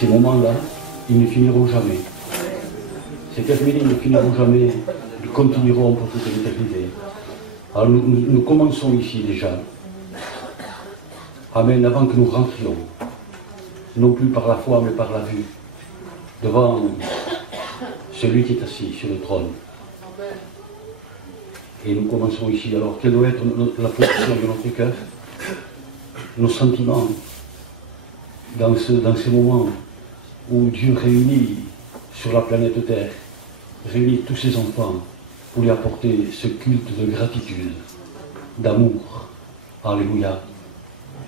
ces moments-là, ils ne finiront jamais. Ces terminés ne finiront jamais, ils continueront pour toute l'éternité. Alors nous commençons ici déjà. Amen, avant que nous rentrions, non plus par la foi, mais par la vue, devant celui qui est assis sur le trône. Et nous commençons ici. Alors, quelle doit être la position de notre cœur, nos sentiments, dans ces moments où Dieu réunit sur la planète Terre, réunit tous ses enfants pour lui apporter ce culte de gratitude, d'amour. Alléluia.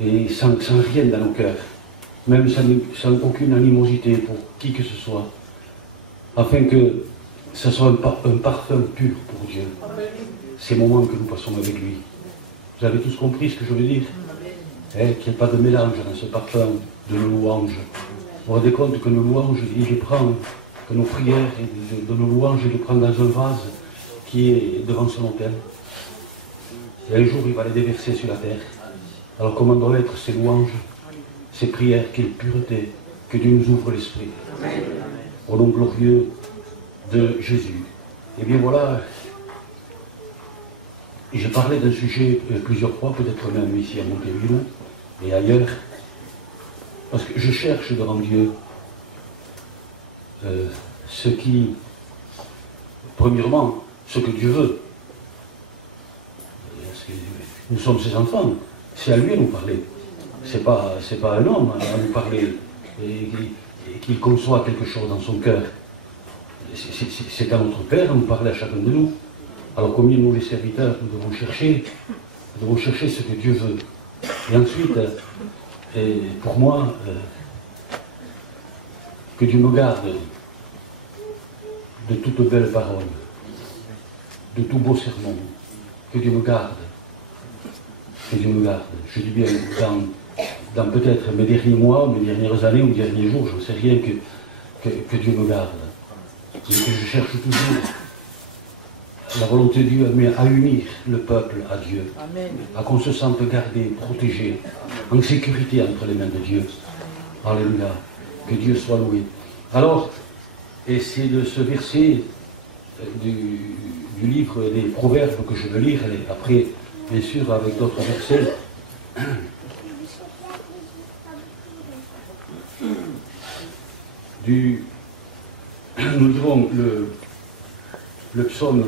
Et sans rien dans nos cœurs, même sans aucune animosité pour qui que ce soit, afin que ce soit un parfum pur pour Dieu. Ces moments que nous passons avec lui. Vous avez tous compris ce que je veux dire? Qu'il n'y ait pas de mélange dans ce parfum de nos louanges. Vous vous rendez compte que nos louanges, il les prend, que nos prières de nos louanges, il les prend dans un vase qui est devant son autel. Et un jour, il va les déverser sur la terre. Alors comment doivent être ces louanges, ces prières, quelle pureté, que Dieu nous ouvre l'esprit. Au nom glorieux de Jésus. Et bien voilà, j'ai parlé d'un sujet plusieurs fois, peut-être même ici à Montéville et ailleurs, parce que je cherche devant Dieu ce qui, premièrement, ce que Dieu veut. Nous sommes ses enfants. C'est à lui à nous parler. C'est pas un homme à nous parler et qu'il conçoit quelque chose dans son cœur. C'est à notre Père à nous parler à chacun de nous. Alors combien nous les serviteurs, nous devons chercher ce que Dieu veut. Et ensuite, pour moi, que Dieu me garde de toutes belles paroles, de tout beau sermon, que Dieu me garde. Que Dieu me garde. Je dis bien, dans peut-être mes derniers mois, mes dernières années ou mes derniers jours, je ne sais rien que Dieu me garde. Et que je cherche toujours la volonté de Dieu à unir le peuple à Dieu. Amen. À qu'on se sente gardé, protégé, en sécurité entre les mains de Dieu. Alléluia. Que Dieu soit loué. Alors, et c'est de ce verset du livre des Proverbes que je veux lire, et après, bien sûr, avec d'autres versets. Nous lirons le psaume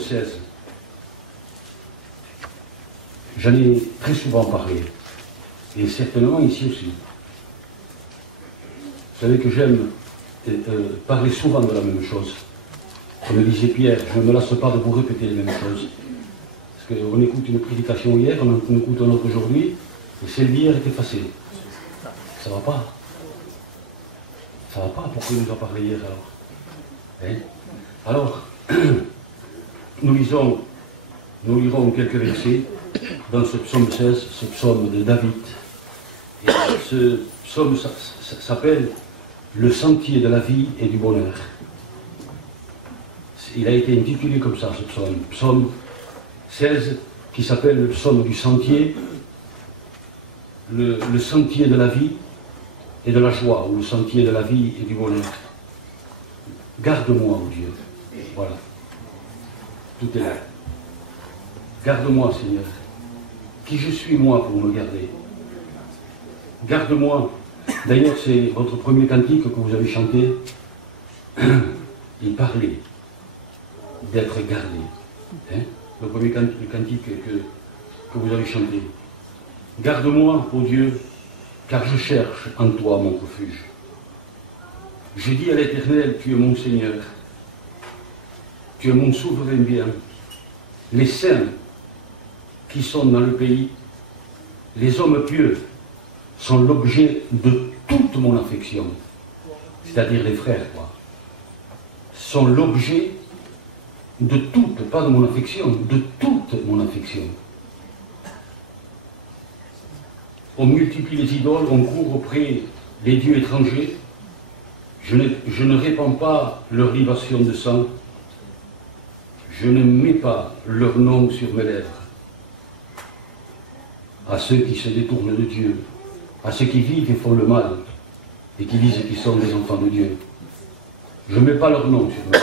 16. J'en ai très souvent parlé, et certainement ici aussi. Vous savez que j'aime parler souvent de la même chose. Comme disait Pierre, je ne me lasse pas de vous répéter les mêmes choses. Parce qu'on écoute une prédication hier, on en écoute une autre aujourd'hui, et celle d'hier est effacée. Ça ne va pas. Ça ne va pas, pourquoi il nous a parlé hier alors nous lirons quelques versets dans ce psaume 16, ce psaume de David. Et ce psaume s'appelle « Le sentier de la vie et du bonheur ». Il a été intitulé comme ça, ce psaume. Psaume 16, qui s'appelle le psaume du sentier, le sentier de la vie et de la joie, ou le sentier de la vie et du bonheur. Garde-moi, oh Dieu. Voilà. Tout est là. Garde-moi, Seigneur. Qui je suis, moi, pour me garder? Garde-moi. D'ailleurs, c'est votre premier cantique que vous avez chanté. Il parlait d'être gardé. Le premier cantique que vous avez chanté. Garde-moi, ô Dieu, car je cherche en toi mon refuge. Je dis à l'Éternel, tu es mon Seigneur, tu es mon souverain bien. Les saints qui sont dans le pays, les hommes pieux, sont l'objet de toute mon affection. C'est-à-dire les frères, quoi. Sont l'objet de toute, pas de mon affection, de toute mon affection. On multiplie les idoles, on court auprès des dieux étrangers. Je ne répands pas leur libation de sang. Je ne mets pas leur nom sur mes lèvres. à ceux qui se détournent de Dieu, à ceux qui vivent et font le mal, et qui disent qu'ils sont des enfants de Dieu. Je ne mets pas leur nom sur moi.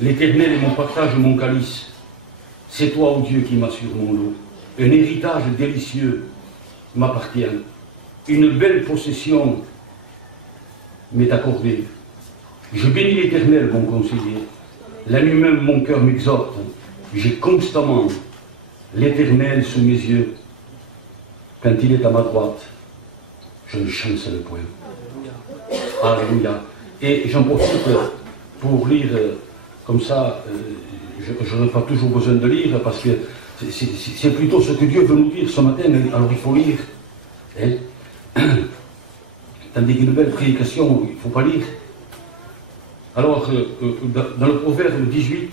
L'Éternel est mon partage et mon calice. C'est toi, ô Dieu, qui m'assure mon lot. Un héritage délicieux m'appartient. Une belle possession m'est accordée. Je bénis l'Éternel, mon conseiller. La nuit même, mon cœur m'exhorte. J'ai constamment l'Éternel sous mes yeux. Quand il est à ma droite, je ne chancelle point. Alléluia. Et j'en profite pour lire comme ça, je n'ai pas toujours besoin de lire, parce que c'est plutôt ce que Dieu veut nous dire ce matin, alors il faut lire. Hein? Tandis qu'une belle prédication, il ne faut pas lire. Alors, dans le Proverbe 18,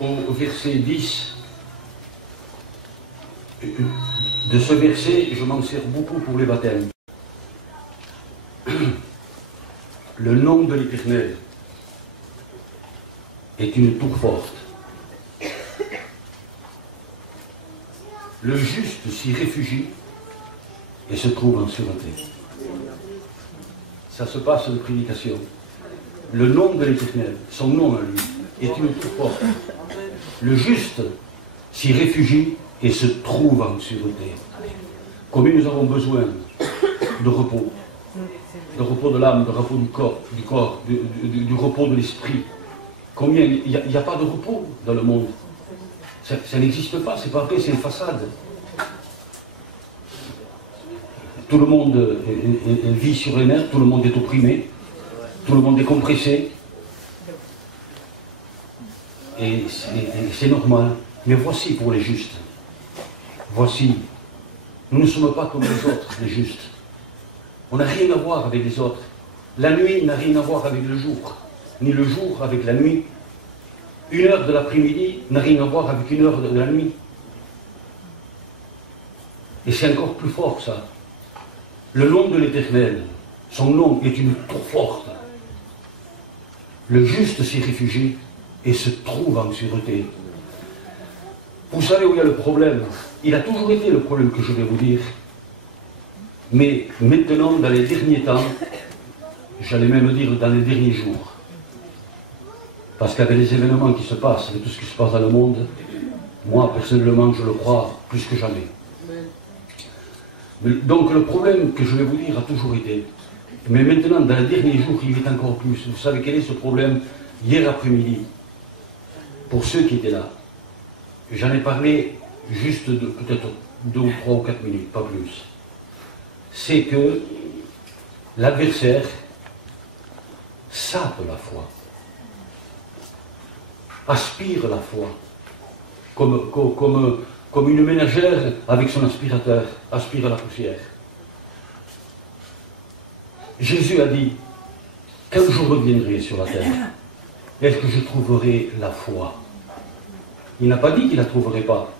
au verset 10, de ce verset, je m'en sers beaucoup pour les baptêmes. Le nom de l'Éternel est une tour forte. Le juste s'y réfugie et se trouve en sûreté. Ça se passe de prédication. Le nom de l'Éternel, son nom à lui, est une tour forte. Le juste s'y réfugie et se trouve en sûreté. Combien nous avons besoin de repos de l'âme, de repos du corps, du repos de l'esprit. Combien il n'y a pas de repos dans le monde. Ça n'existe pas, c'est pas vrai, c'est une façade. Tout le monde vit sur les nerfs, tout le monde est opprimé, tout le monde est compressé. Et c'est normal. Mais voici pour les justes. Voici. Nous ne sommes pas comme les autres, les justes. On n'a rien à voir avec les autres. La nuit n'a rien à voir avec le jour, ni le jour avec la nuit. Une heure de l'après-midi n'a rien à voir avec une heure de la nuit. Et c'est encore plus fort, ça. Le nom de l'Éternel, son nom est une tour forte. Le juste s'y réfugie et se trouve en sûreté. Vous savez où il y a le problème? Il a toujours été le problème que je vais vous dire. Mais maintenant, dans les derniers temps, j'allais même dire dans les derniers jours, parce qu'avec les événements qui se passent, avec tout ce qui se passe dans le monde, moi, personnellement, je le crois plus que jamais. Donc le problème que je vais vous dire a toujours été, mais maintenant, dans les derniers jours, il est encore plus. Vous savez quel est ce problème? Hier après-midi, pour ceux qui étaient là, j'en ai parlé juste de peut-être 2 ou 3 ou 4 minutes, pas plus. C'est que l'adversaire sape la foi, aspire la foi, comme une ménagère avec son aspirateur aspire la poussière. Jésus a dit, quand je reviendrai sur la terre, est-ce que je trouverai la foi? Il n'a pas dit qu'il ne la trouverait pas,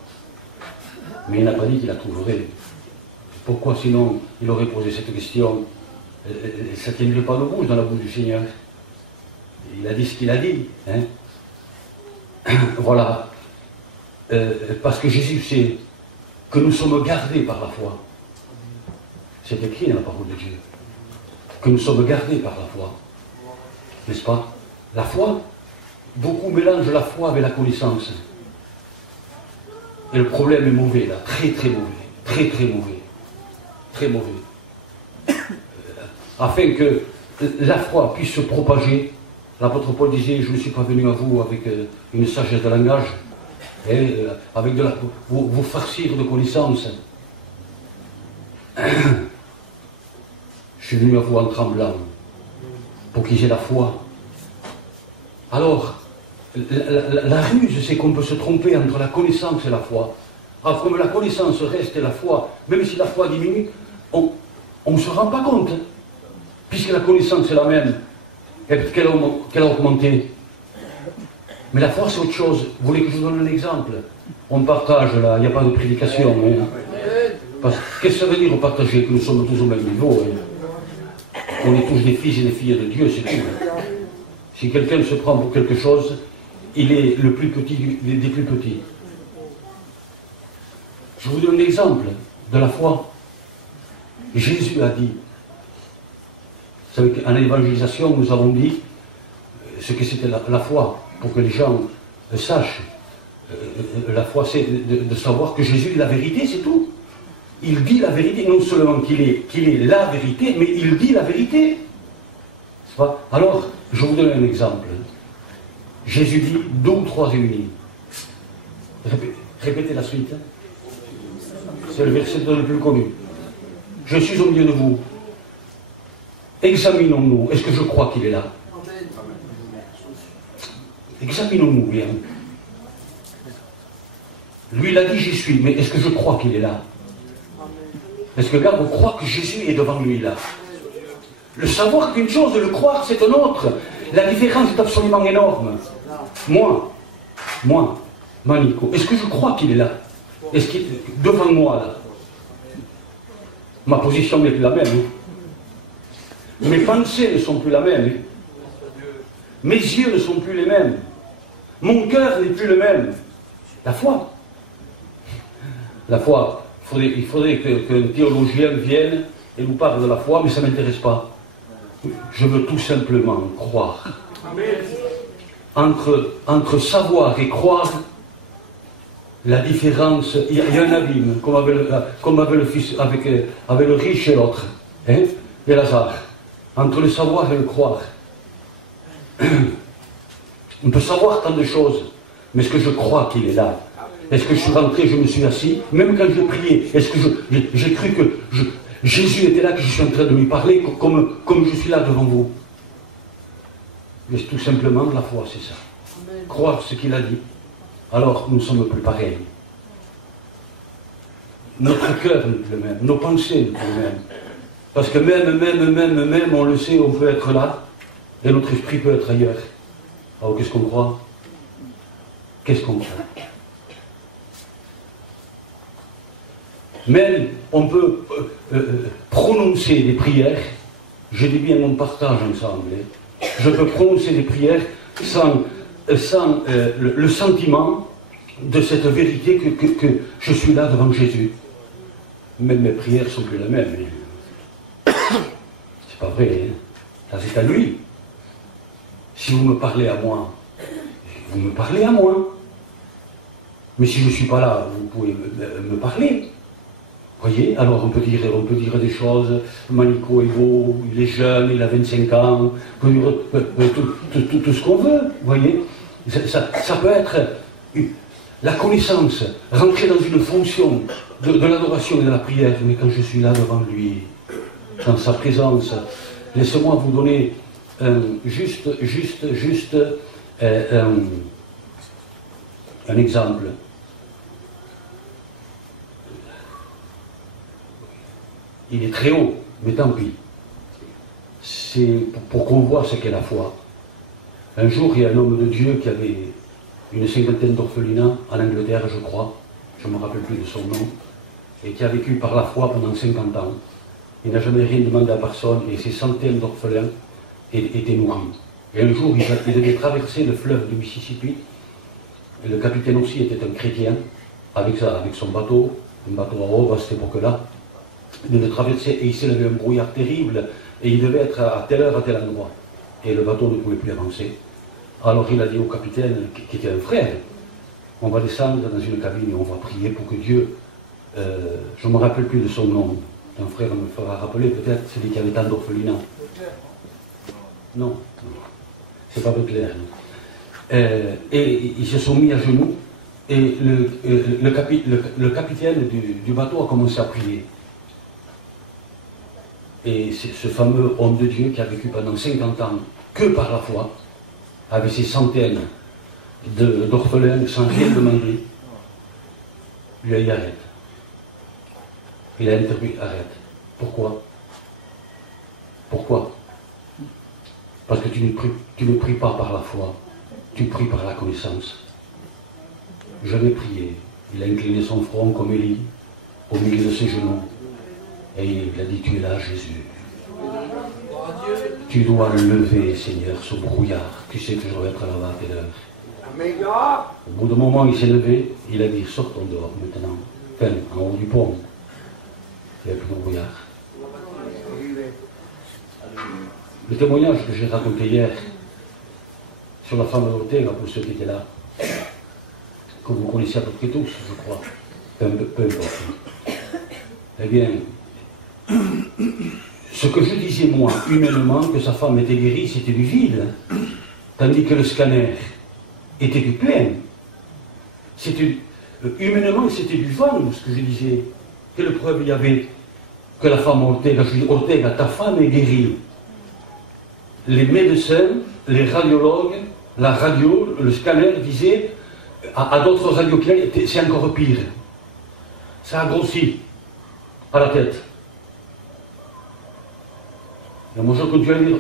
mais il n'a pas dit qu'il la trouverait. Pourquoi sinon il aurait posé cette question? Ça ne tiendrait pas debout dans la bouche du Seigneur. Il a dit ce qu'il a dit. Hein? Voilà. Parce que Jésus sait que nous sommes gardés par la foi. C'est écrit dans la parole de Dieu. Que nous sommes gardés par la foi. N'est-ce pas? La foi, beaucoup mélangent la foi avec la connaissance. Et le problème est mauvais là, très très mauvais. Très très mauvais. Très mauvais. Afin que la foi puisse se propager, l'apôtre Paul disait, je ne suis pas venu à vous avec une sagesse de langage, avec vous farcir de connaissances. Je suis venu à vous en tremblant, pour qu'ils aient la foi. Alors, la ruse, c'est qu'on peut se tromper entre la connaissance et la foi. Alors, comme la connaissance reste et la foi, même si la foi diminue, on ne se rend pas compte, puisque la connaissance est la même, et qu'elle a augmenté. Mais la foi, c'est autre chose. Vous voulez que je vous donne un exemple? On partage là, il n'y a pas de prédication. Hein. Qu'est-ce que ça veut dire partager? Que nous sommes tous au même niveau. Hein. On est tous des fils et des filles de Dieu, c'est tout. Hein. Si quelqu'un se prend pour quelque chose, il est le plus petit des plus petits. Je vous donne un exemple de la foi. Jésus a dit, vous savez qu'en évangélisation, nous avons dit ce que c'était la foi, pour que les gens sachent. La foi, c'est de savoir que Jésus est la vérité, c'est tout. Il dit la vérité, non seulement qu'il est la vérité, mais il dit la vérité. Alors, je vous donne un exemple. Jésus dit 2 ou 3 réunis. Répétez la suite. C'est le verset le plus connu. Je suis au milieu de vous. Examinons-nous. Est-ce que je crois qu'il est là? Examinons-nous bien. Lui, il a dit j'y suis, mais est-ce que je crois qu'il est là? Est-ce que Gab croit que Jésus est devant lui là? Le savoir qu'une chose, le croire c'est un autre. La différence est absolument énorme. Moi, Manico, est-ce que je crois qu'il est là? Est-ce qu'il est devant moi là? Ma position n'est plus la même. Mes pensées ne sont plus la même. Mes yeux ne sont plus les mêmes. Mon cœur n'est plus le même. La foi. La foi, il faudrait qu'un théologien vienne et nous parle de la foi, mais ça ne m'intéresse pas. Je veux tout simplement croire. Entre savoir et croire, la différence, il y a un abîme, comme avait le fils, avec le riche et l'autre, hein, et Lazare. Entre le savoir et le croire. On peut savoir tant de choses, mais est-ce que je crois qu'il est là? Est-ce que je suis rentré, je me suis assis, même quand je priais, est-ce que j'ai cru que Jésus était là, que je suis en train de lui parler, comme je suis là devant vous? Mais tout simplement, la foi, c'est ça. Croire ce qu'il a dit. Alors, nous ne sommes plus pareils. Notre cœur n'est plus le même, nos pensées n'est plus le même. Parce que même, on le sait, on peut être là, et notre esprit peut être ailleurs. Alors, qu'est-ce qu'on croit? Qu'est-ce qu'on croit? Même, on peut prononcer des prières, je dis bien on partage ensemble, hein. Je peux prononcer des prières sans le sentiment de cette vérité que je suis là devant Jésus. Même mes prières ne sont plus les mêmes. C'est pas vrai, hein. Ça c'est à lui. Si vous me parlez à moi, vous me parlez à moi. Mais si je ne suis pas là, vous pouvez me parler. Voyez, alors on peut dire des choses, Manico est beau, il est jeune, il a 25 ans, on peut dire tout ce qu'on veut, voyez. Ça peut être la connaissance, rentrer dans une fonction de l'adoration et de la prière, mais quand je suis là devant lui, dans sa présence, laissez-moi vous donner juste un exemple. Il est très haut, mais tant pis. C'est pour qu'on voit ce qu'est la foi. Un jour, il y a un homme de Dieu qui avait une 50aine d'orphelinats en Angleterre, je crois, je ne me rappelle plus de son nom, et qui a vécu par la foi pendant 50 ans. Il n'a jamais rien demandé à personne, et ces centaines d'orphelins étaient nourris. Et un jour, il devait traverser le fleuve du Mississippi, et le capitaine aussi était un chrétien, avec son bateau, un bateau à eau à cette époque-là. Il devait traverser, et il s'est levé un brouillard terrible, et il devait être à telle heure, à tel endroit. Et le bateau ne pouvait plus avancer. Alors il a dit au capitaine, qui était un frère, on va descendre dans une cabine et on va prier pour que Dieu, je ne me rappelle plus de son nom, un frère me fera rappeler, peut-être celui qui avait tant d'orphelinats. Non, c'est pas Butler. Et ils se sont mis à genoux, et le capitaine du bateau a commencé à prier. Et c'est ce fameux homme de Dieu qui a vécu pendant 50 ans que par la foi, avec ses centaines d'orphelins sans rien demander, lui a dit arrête. Il a interviewé arrête. Pourquoi? Pourquoi? Parce que tu ne pries pas par la foi, tu pries par la connaissance. Je vais prier. Il a incliné son front comme Élie, au milieu de ses genoux. Et il a dit, tu es là, Jésus. Tu dois lever, Seigneur, ce brouillard. Tu sais que je vais être là-bas à telle heure. Au bout d'un moment, il s'est levé, il a dit, sortons dehors maintenant. enfin, en haut du pont. Il n'y avait plus de brouillard. Le témoignage que j'ai raconté hier sur la femme de Ortega, pour ceux qui étaient là, que vous connaissez à peu près tous, je crois, peu importe. Eh bien, ce que je disais moi, humainement, que sa femme était guérie, c'était du vide, tandis que le scanner était du plein. Humainement, c'était du vent, ce que je disais. Quelle preuve il y avait que la femme Ortega, je dis Ortega, ta femme est guérie. Les médecins, les radiologues, la radio, le scanner disaient à d'autres radios c'est encore pire. Ça a grossi à la tête. Et moi je continue à dire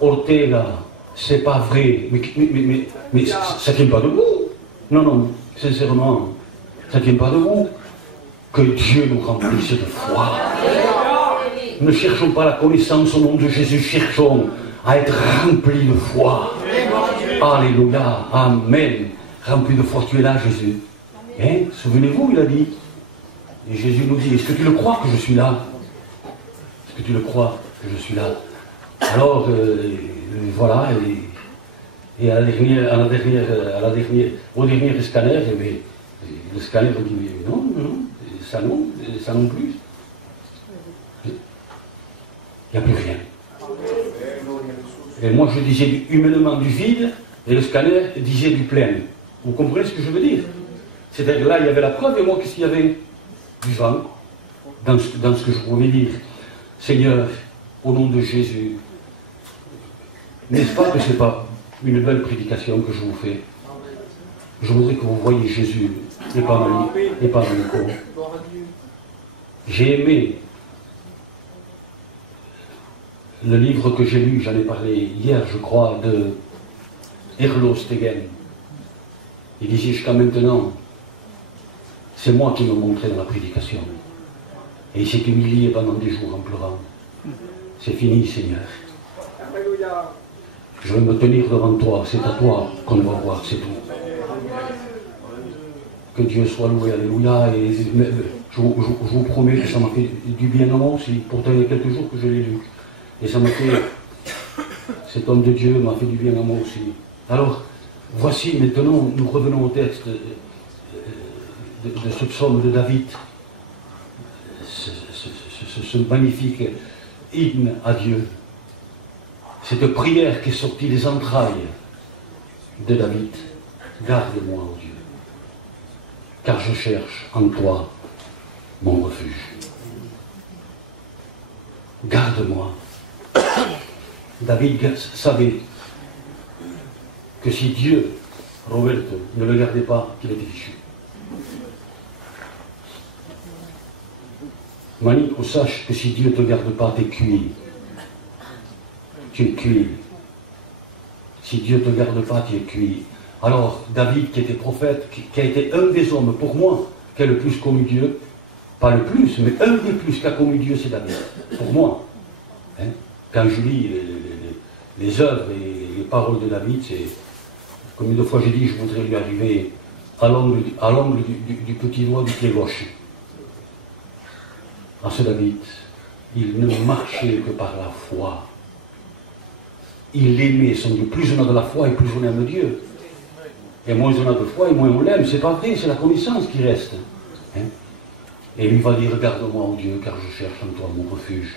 Ortega, c'est pas vrai, mais ça ne tient pas debout. Non, sincèrement, ça ne tient pas debout. Que Dieu nous remplisse de foi. Ne cherchons pas la connaissance au nom de Jésus, cherchons à être remplis de foi. Alléluia, Amen. Remplis de foi, tu es là, Jésus. Hein? Souvenez-vous, il a dit. Et Jésus nous dit, est-ce que tu le crois que je suis là? Est-ce que tu le crois que je suis là? Alors, voilà, et au dernier scanner, le scanner dit, non, ça non plus. Il n'y a plus rien. Et moi je disais humainement du vide, et le scanner disait du plein. Vous comprenez ce que je veux dire? C'est-à-dire là, il y avait la preuve, et moi, qu'est-ce qu'il y avait? Du vent, dans ce que je pouvais dire. Seigneur, au nom de Jésus, n'est-ce pas que ce n'est pas une belle prédication que je vous fais? Je voudrais que vous voyiez Jésus, et pas mon corps. J'ai aimé le livre que j'ai lu, j'en ai parlé hier, je crois, de Erlo Stegen. Il disait jusqu'à maintenant, c'est moi qui me montrais dans la prédication. Et il s'est humilié pendant des jours en pleurant. C'est fini, Seigneur. Je vais me tenir devant toi, c'est à toi qu'on va voir, c'est tout. Que Dieu soit loué, alléluia. Et je vous promets que ça m'a fait du bien à moi aussi. Pourtant, il y a quelques jours que je l'ai lu. Et ça m'a fait, cet homme de Dieu m'a fait du bien à moi aussi. Alors, voici maintenant, nous revenons au texte de ce psaume de David, ce magnifique hymne à Dieu. Cette prière qui est sortie des entrailles de David. Garde-moi, ô Dieu, car je cherche en toi mon refuge. Garde-moi. David savait que si Dieu, Roberto, ne le gardait pas, qu'il était fichu. Manico, sache que si Dieu ne te garde pas, tu es cuit. Tu es cuit. Si Dieu ne te garde pas, tu es cuit. Alors, David, qui était prophète, qui a été un des hommes, pour moi, qui a le plus connu Dieu, pas le plus, mais un des plus qui a connu Dieu, c'est David. Pour moi. Hein? Quand je lis les œuvres et les paroles de David, c'est, comme une fois j'ai dit, je voudrais lui arriver à l'angle du petit doigt du pied gauche. À ce David, il ne marchait que par la foi. Il aimait son Dieu. Plus on a de la foi et plus on aime Dieu. Et moins on a de foi et moins on l'aime. C'est pas vrai, c'est la connaissance qui reste. Hein? Et lui va dire, regarde-moi, ô Dieu, car je cherche en toi mon refuge.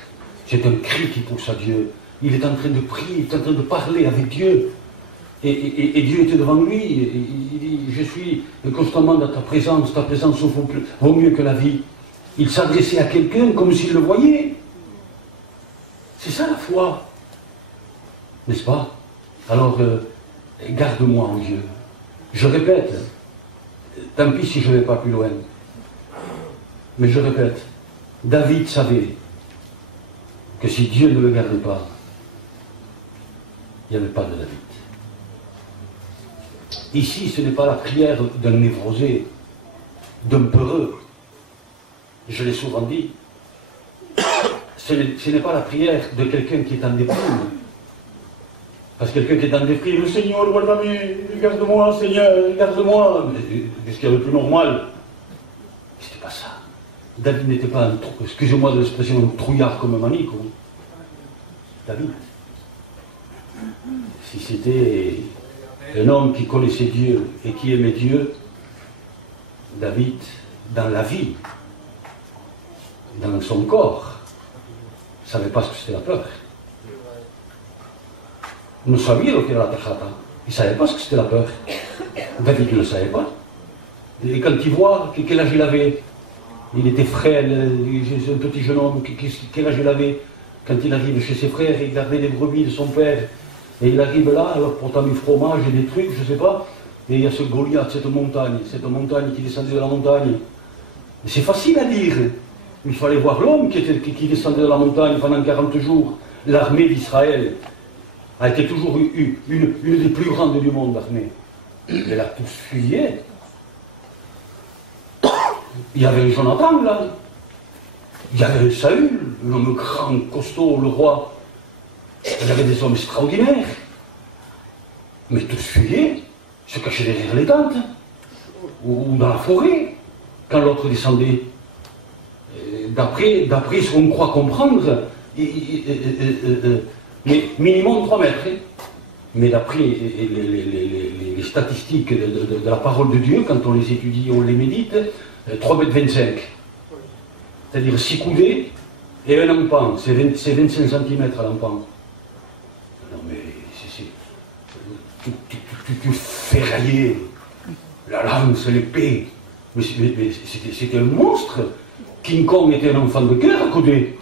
C'est un cri qui pousse à Dieu. Il est en train de prier, il est en train de parler avec Dieu. Et Dieu était devant lui. Il dit, je suis constamment dans ta présence vaut mieux que la vie. Il s'adressait à quelqu'un comme s'il le voyait. C'est ça la foi. N'est-ce pas? Alors, garde-moi, ô Dieu. Je répète, tant pis si je ne vais pas plus loin. Mais je répète, David savait que si Dieu ne le gardait pas, il n'y avait pas de David. Ici, ce n'est pas la prière d'un névrosé, d'un peureux. Je l'ai souvent dit. Ce n'est pas la prière de quelqu'un qui est en déprime. Parce que quelqu'un qui est en déprime, le Seigneur, garde-moi, Seigneur, garde-moi. Ce qu'il y a de plus normal. C'était pas ça. David n'était pas un, excusez-moi de l'expression, un trouillard comme Manico. David. Si c'était un homme qui connaissait Dieu et qui aimait Dieu, David, dans la vie, dans son corps, ne savait pas ce que c'était la peur. Non sabía lo que era la tajata. Il ne savait pas ce que c'était la peur. David ne le savait pas. Et quand il voit quel âge il avait, il était frêle, un petit jeune homme, quel âge il avait, quand il arrive chez ses frères, il gardait les brebis de son père, et il arrive là, alors portant du fromage et des trucs, je ne sais pas, et il y a ce Goliath, cette montagne qui descendait de la montagne. C'est facile à dire, il fallait voir l'homme qui descendait de la montagne pendant 40 jours. L'armée d'Israël a été toujours une des plus grandes du monde, l'armée. Elle a tous fuyé. Il y avait un Jonathan là, il y avait un Saül, l'homme grand, costaud, le roi. Il y avait des hommes extraordinaires. Mais tous fuyaient, se cachaient derrière les tentes, ou dans la forêt, quand l'autre descendait. D'après ce qu'on croit comprendre, mais minimum 3 mètres. Hein. Mais d'après les statistiques de la parole de Dieu, quand on les étudie, on les médite, 3 mètres 25. C'est-à-dire 6 coudées et un empan. C'est 25 cm à l'empan. Non mais tu ferraillais la lance, l'épée. Mais c'était un monstre. King Kong était un enfant de guerre à côté.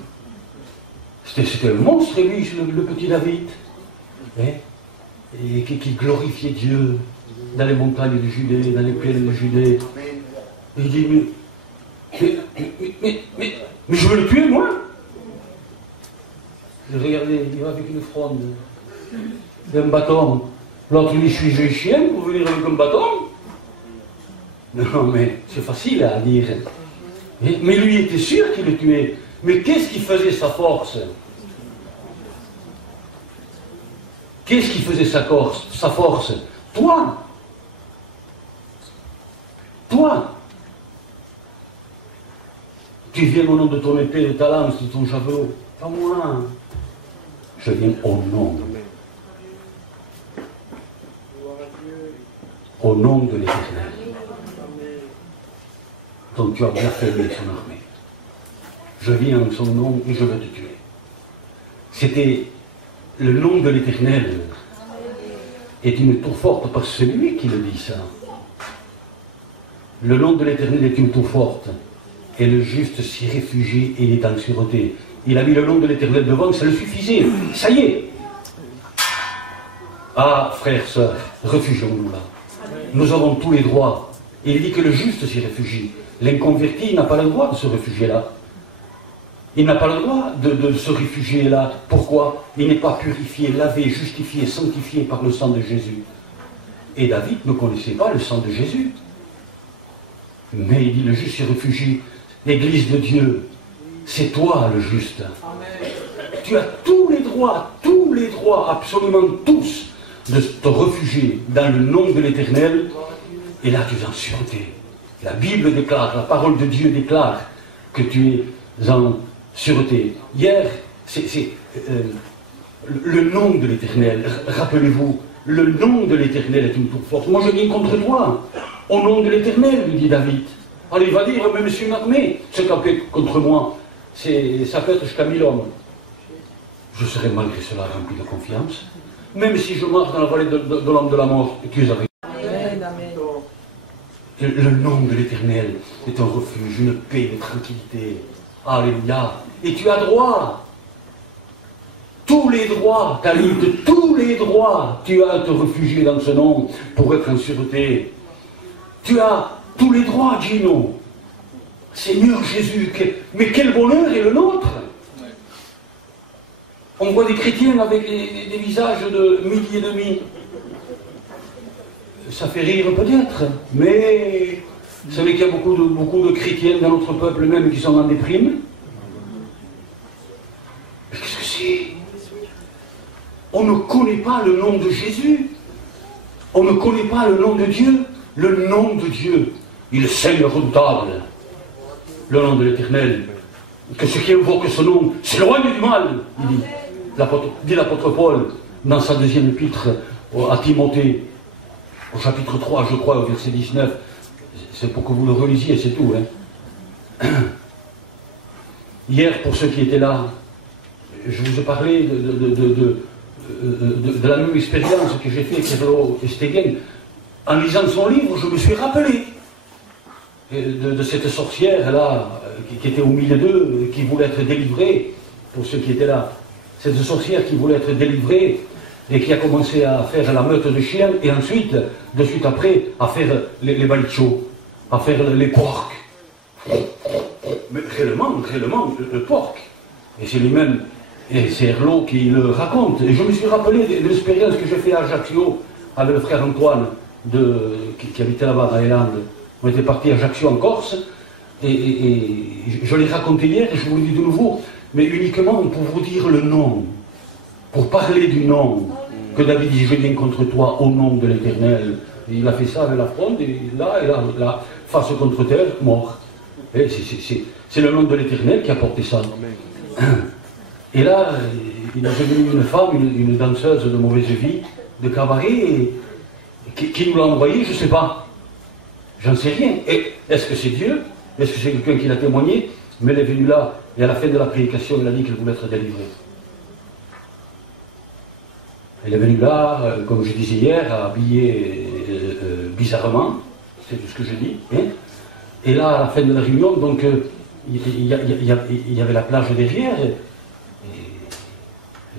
C'était un monstre, lui, le petit David. Hein? Et qui glorifiait Dieu dans les montagnes de Judée, dans les plaines de Judée. Et il dit, mais je veux le tuer, moi. Regardez, il va avec une fronde, un bâton. L'autre lui dit, je suis chien pour venir avec un bâton. Non, mais c'est facile à dire. Mais lui était sûr qu'il le tuait. Mais qu'est-ce qui faisait sa force? Qu'est-ce qui faisait sa force? Toi. Toi. Tu viens au nom de ton épée, de ta lance, de ton javelot. Pas moi. Je viens au nom. Au nom de l'Éternel. Donc tu as bien fermé son armée. Je viens en son nom et je veux te tuer. C'était le nom de l'Éternel est une tour forte parce que c'est lui qui le dit ça. Le nom de l'Éternel est une tour forte et le juste s'y réfugie et il est en sûreté. Il a mis le nom de l'Éternel devant, ça le suffisait. Ça y est. Ah, frères, sœurs, réfugions-nous là. Nous avons tous les droits. Il dit que le juste s'y réfugie. L'inconverti n'a pas le droit de se réfugier là. Il n'a pas le droit de se réfugier là. Pourquoi? Il n'est pas purifié, lavé, justifié, sanctifié par le sang de Jésus. Et David ne connaissait pas le sang de Jésus. Mais il dit, le juste s'y réfugie. L'Église de Dieu, c'est toi le juste. Amen. Tu as tous les droits, absolument tous, de te réfugier dans le nom de l'Éternel. Et là, tu es en sûreté. La Bible déclare, la parole de Dieu déclare que tu es en sûreté. Hier, c'est le nom de l'Éternel. Rappelez-vous, le nom de l'Éternel est une tour forte. Moi, je viens contre toi. Au nom de l'Éternel, lui dit David. Alors il va dire, mais monsieur une armée, ce qu'a fait contre moi, ça peut être jusqu'à 1000 hommes. Je serai malgré cela rempli de confiance. Même si je marche dans la vallée de l'homme de la mort, tu es avec moi. Le nom de l'Éternel est un refuge, une paix, une tranquillité. Alléluia. Et tu as droit. Tous les droits, Talib, tous les droits, tu as à te réfugier dans ce nom pour être en sûreté. Tu as tous les droits, Gino. Seigneur Jésus, mais quel bonheur est le nôtre. On voit des chrétiens avec des visages de milliers et demi. Ça fait rire peut-être, mais vous savez qu'il y a beaucoup de chrétiens dans notre peuple même qui sont en déprime. Mais qu'est-ce que c'est? On ne connaît pas le nom de Jésus. On ne connaît pas le nom de Dieu. Le nom de Dieu, il est Seigneur redoutable. le nom de l'Éternel. Que ce qui invoque ce nom s'éloigne du mal, il dit l'apôtre Paul dans sa deuxième épître à Timothée, au chapitre 3, je crois, au verset 19. C'est pour que vous le relisiez, c'est tout. Hein. Hier, pour ceux qui étaient là, je vous ai parlé de la même expérience que j'ai fait avec Kevlo Stegen. En lisant son livre, je me suis rappelé de cette sorcière-là, qui était au milieu d'eux, qui voulait être délivrée, pour ceux qui étaient là. Cette sorcière qui voulait être délivrée, et qui a commencé à faire la meute de chiens, et ensuite, de suite après, à faire les balichos, à faire les porcs. Mais réellement, le porc. Et c'est lui-même, et c'est Herlot qui le raconte. Et je me suis rappelé de l'expérience que j'ai fait à Ajaccio, avec le frère Antoine, qui habitait là-bas, dans les Landes. On était partis à Ajaccio en Corse, et je l'ai raconté hier, et je vous le dis de nouveau, mais uniquement pour vous dire le nom, pour parler du nom, que David dit, je viens contre toi au nom de l'Éternel. Il a fait ça avec la fronde, et là, face contre terre, mort. C'est le nom de l'Éternel qui a porté ça. Et là, il a devenu une femme, une danseuse de mauvaise vie, de cabaret, qui nous l'a envoyé, je ne sais pas. J'en sais rien. Et est-ce que c'est Dieu? Est-ce que c'est quelqu'un qui l'a témoigné? Mais elle est venue là, et à la fin de la prédication, elle a dit qu'elle voulait être délivrée. Elle est venue là, comme je disais hier, habillée bizarrement, c'est tout ce que je dis. Hein. Et là, à la fin de la réunion, donc, il y avait la plage derrière, et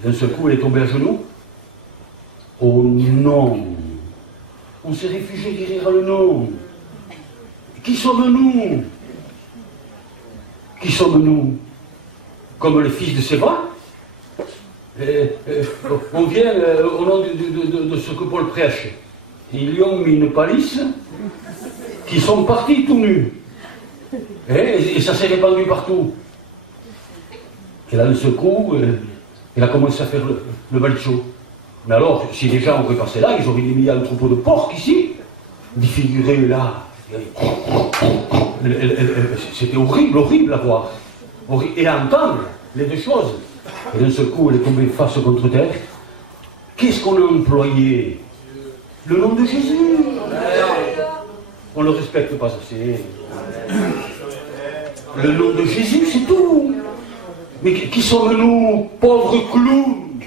d'un seul coup, elle est tombée à genoux. Oh non! On s'est réfugié derrière le nom. Qui sommes-nous? Qui sommes-nous? Comme les fils de Séba? On vient au nom de ce que Paul prêche. Ils lui ont mis une palisse qui sont partis tout nus. Et ça s'est répandu partout. Et là, de ce coup, il a commencé à faire le balichot. Mais alors, si les gens auraient passé là, ils auraient mis un troupeau de porcs ici, défiguré là. C'était horrible à voir. Et à entendre les deux choses. Et d'un seul coup, elle est tombée face contre terre. Qu'est-ce qu'on a employé? Le nom de Jésus. On ne le respecte pas assez. Le nom de Jésus, c'est tout. Mais qui sommes-nous, pauvres clowns?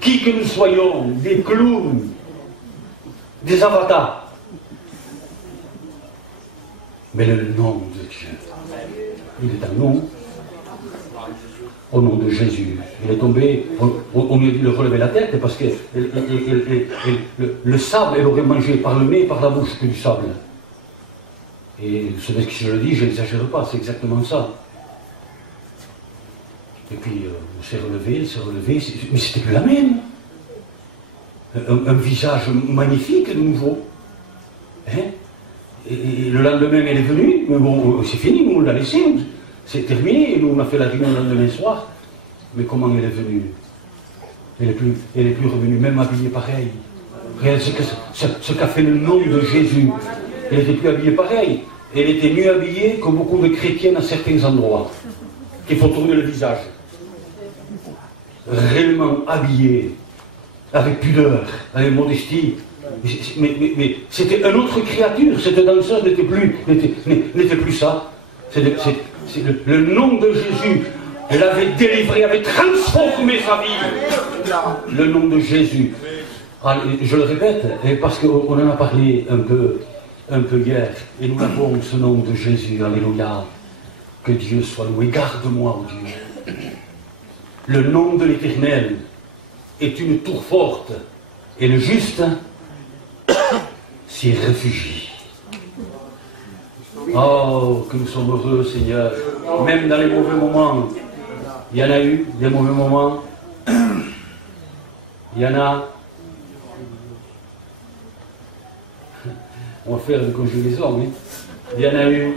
Qui que nous soyons, des clowns, des avatars. Mais le nom de Dieu, il est un nom. Au nom de Jésus. Il est tombé, on lui a dit de relever la tête parce que le sable, elle aurait mangé par le nez et par la bouche que du sable. Et vous savez ce que je le dis, je n'exagère pas, c'est exactement ça. Et puis, on s'est relevé, mais c'était plus la même. Un visage magnifique de nouveau. Hein? Et le lendemain, elle est venue, mais bon, c'est fini, nous on l'a laissé. C'est terminé, et nous on a fait la réunion le lendemain soir. Mais comment elle est venue? Elle est plus revenue, même habillée pareil. Regarde ce qu'a fait le nom de Jésus. Elle n'était plus habillée pareil. Elle était mieux habillée que beaucoup de chrétiens à certains endroits. Il faut tourner le visage. Réellement habillée, avec pudeur, avec modestie. Mais c'était une autre créature. Cette danseuse n'était plus ça. C'est le nom de Jésus. Elle avait délivré, avait transformé sa vie. Le nom de Jésus. Je le répète, parce qu'on en a parlé un peu hier. Et nous avons ce nom de Jésus. Alléluia. Que Dieu soit loué. Garde-moi, oh Dieu. Le nom de l'Éternel est une tour forte. Et le juste s'y réfugie. Oh, que nous sommes heureux, Seigneur. Même dans les mauvais moments, il y en a eu des mauvais moments. Il y en a. On va faire une conjugaison, oui. Il y en a eu,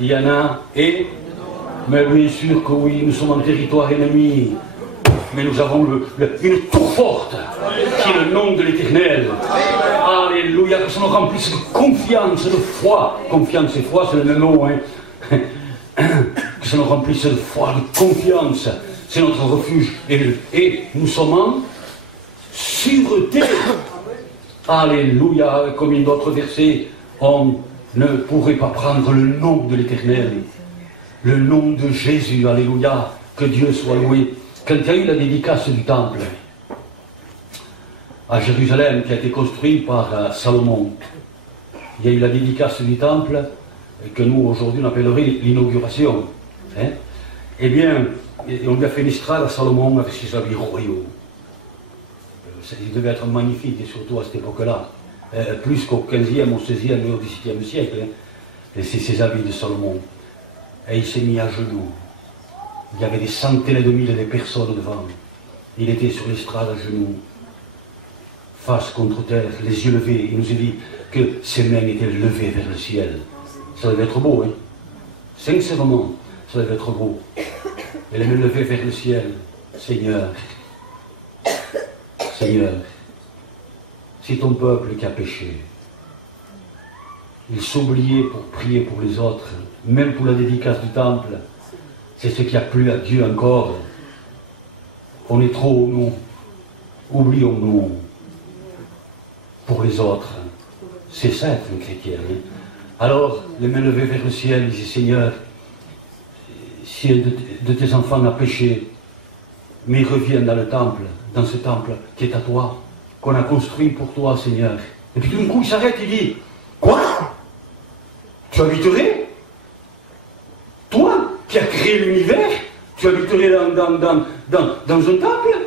il y en a, et. Mais bien sûr que oui, nous sommes en territoire ennemi. Mais nous avons une tour forte, qui est le nom de l'Éternel. Alléluia, que ça nous remplisse de confiance, de foi. Confiance et foi, c'est le même mot, hein. que ça nous remplisse de foi, de confiance. C'est notre refuge. Et nous sommes en sûreté. Alléluia. Comme une autre verset, on ne pourrait pas prendre le nom de l'Éternel. Le nom de Jésus. Alléluia. Que Dieu soit loué. Quand il y a eu la dédicace du temple à Jérusalem, qui a été construit par Salomon, il y a eu la dédicace du temple, que nous aujourd'hui on appellerait l'inauguration. Hein? Eh bien, on lui a fait une estrade à Salomon avec ses habits royaux. Il devait être magnifique, et surtout à cette époque-là, plus qu'au 15e, au 16e et au 17e siècle. Hein? Et c'est ses habits de Salomon. Et il s'est mis à genoux. Il y avait des centaines de milliers de personnes devant. Il était sur l'estrade à genoux, face contre terre, les yeux levés. Il nous a dit que ses mains étaient levées vers le ciel. Ça devait être beau, hein? Sincèrement, ça devait être beau. Et les mains levées vers le ciel. Seigneur, Seigneur, c'est ton peuple qui a péché. Il s'oubliait pour prier pour les autres, même pour la dédicace du temple. C'est ce qui a plu à Dieu encore. On est trop, nous, oublions-nous pour les autres. C'est ça être un chrétien. Hein? Alors, les mains levées vers le ciel, il dit, Seigneur, si un de tes enfants a péché, mais ils reviennent dans le temple, dans ce temple qui est à toi, qu'on a construit pour toi, Seigneur. Et puis tout d'un coup, il s'arrête, il dit, quoi? Tu habiterais? Toi, qui as créé l'univers, tu habiterais dans un temple?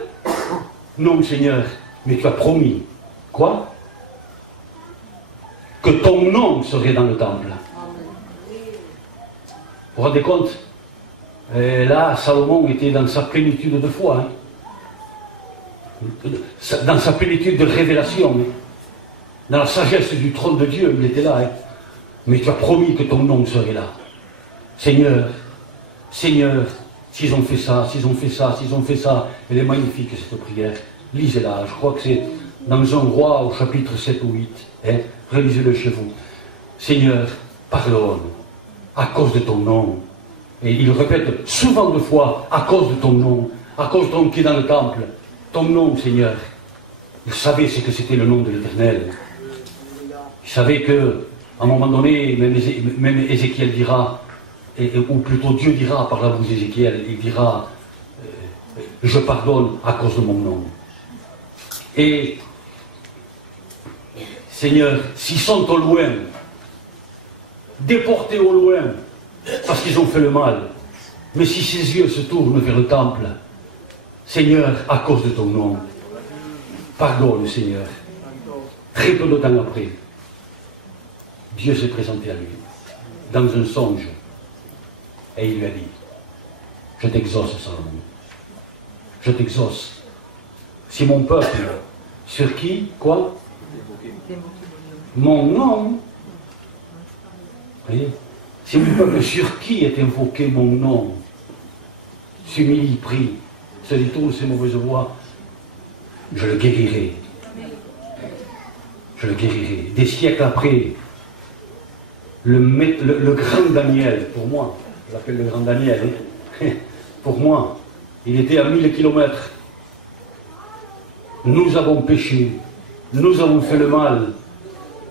Non, Seigneur, mais tu as promis. Quoi? Que ton nom serait dans le temple. Vous vous rendez compte? Et là, Salomon était dans sa plénitude de foi. Hein? Dans sa plénitude de révélation. Hein? Dans la sagesse du trône de Dieu, il était là. Hein? Mais tu as promis que ton nom serait là. Seigneur, Seigneur, s'ils ont fait ça, s'ils ont fait ça, s'ils ont fait ça. Elle est magnifique cette prière. Lisez-la, je crois que c'est dans un roi au chapitre 7 ou 8. Hein? Relisez-le chez vous. Seigneur, pardonne, à cause de ton nom. Et il répète souvent de fois, à cause de ton nom, à cause de ton nom qui est dans le temple. Ton nom, Seigneur. Il savait ce que c'était le nom de l'Éternel. Il savait que, à un moment donné, même Ézéchiel dira, ou plutôt Dieu dira par la bouche d'Ézéchiel, il dira, je pardonne à cause de mon nom. Et, Seigneur, s'ils sont au loin, déportés au loin, parce qu'ils ont fait le mal, mais si ses yeux se tournent vers le temple, Seigneur, à cause de ton nom, pardonne, Seigneur. Très peu de temps après, Dieu s'est présenté à lui, dans un songe, et il lui a dit, je t'exauce, Salomon, je t'exauce. Si mon peuple, sur qui, quoi? Mon nom, voyez, si mon peuple sur qui est invoqué mon nom, s'humilie, prie, se détourne ses mauvaises voies, je le guérirai. Je le guérirai. Des siècles après, le grand Daniel, pour moi, je l'appelle le grand Daniel, hein, pour moi, il était à 1000 kilomètres. Nous avons péché, nous avons fait le mal.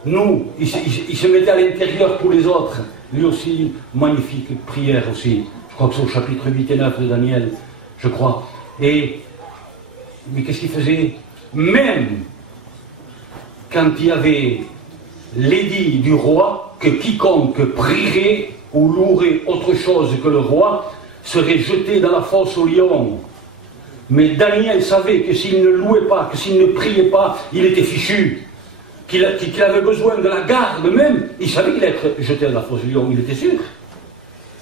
Nous, il se mettait à l'intérieur pour les autres. Lui aussi, magnifique prière aussi. Je crois que c'est au chapitre 8 et 9 de Daniel, je crois. Mais qu'est-ce qu'il faisait? Même quand il y avait l'édit du roi que quiconque prierait ou louerait autre chose que le roi serait jeté dans la fosse au lion. Mais Daniel savait que s'il ne louait pas, que s'il ne priait pas, il était fichu. Qu'il avait besoin de la garde même. Il savait qu'il allait être jeté dans la fosse au lion, il était sûr.